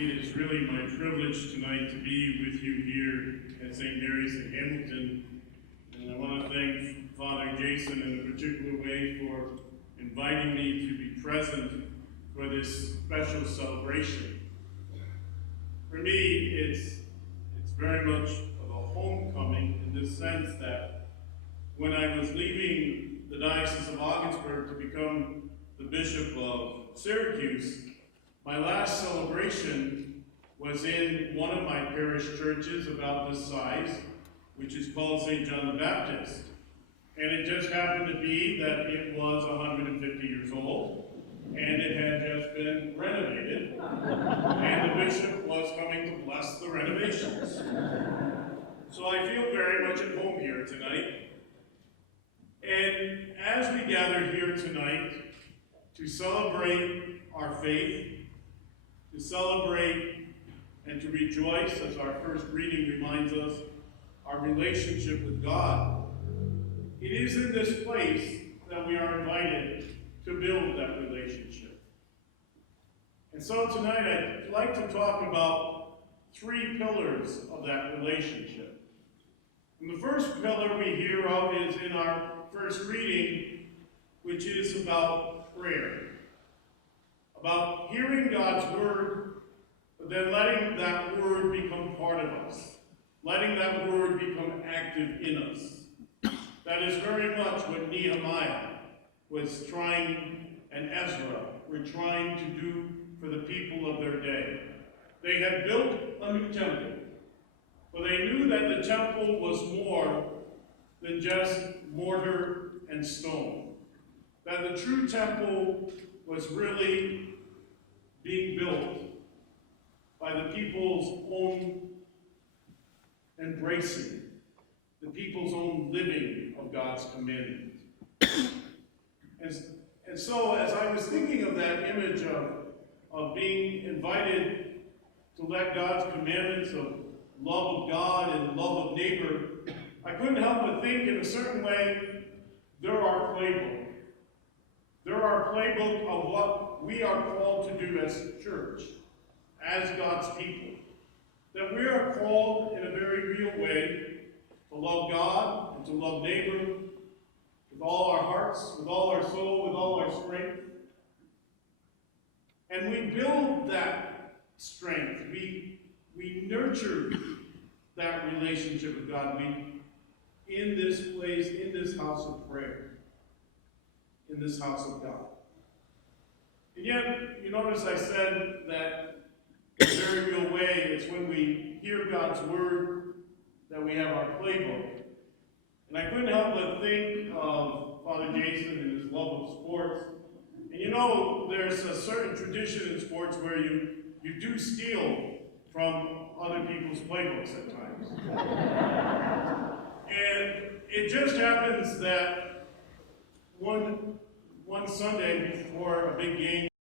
It is really my privilege tonight to be with you here at St. Mary's in Hamilton. And I want to thank Father Jason in a particular way for inviting me to be present for this special celebration. For me, it's very much of a homecoming in the sense that when I was leaving the Diocese of Augsburg to become the Bishop of Syracuse, my last celebration was in one of my parish churches about this size, which is called St. John the Baptist. And it just happened to be that it was 150 years old, and it had just been renovated, and the bishop was coming to bless the renovations. So I feel very much at home here tonight. And as we gather here tonight to celebrate our faith, to celebrate and to rejoice, as our first reading reminds us, our relationship with God, it is in this place that we are invited to build that relationship. And so tonight I'd like to talk about three pillars of that relationship. And the first pillar we hear of is in our first reading, which is about prayer. About hearing God's word, but then letting that word become part of us. Letting that word become active in us. That is very much what Nehemiah was trying, and Ezra were trying to do for the people of their day. They had built a new temple, but they knew that the temple was more than just mortar and stone. That the true temple was really being built by the people's own embracing, the people's own living of God's commandment. And so as I was thinking of that image of being invited to let God's commandments of love of God and love of neighbor, I couldn't help but think in a certain way, they're our playbook. They're our playbook of what we are called to do as a church, as God's people. That we are called in a very real way to love God and to love neighbor with all our hearts, with all our soul, with all our strength. And we build that strength. We nurture that relationship with God. In this place, in this house of prayer, in this house of God. And yet, you notice I said that in a very real way, it's when we hear God's word that we have our playbook. And I couldn't help but think of Father Jason and his love of sports. And you know, there's a certain tradition in sports where you do steal from other people's playbooks at times. And it just happens that one Sunday before a big game,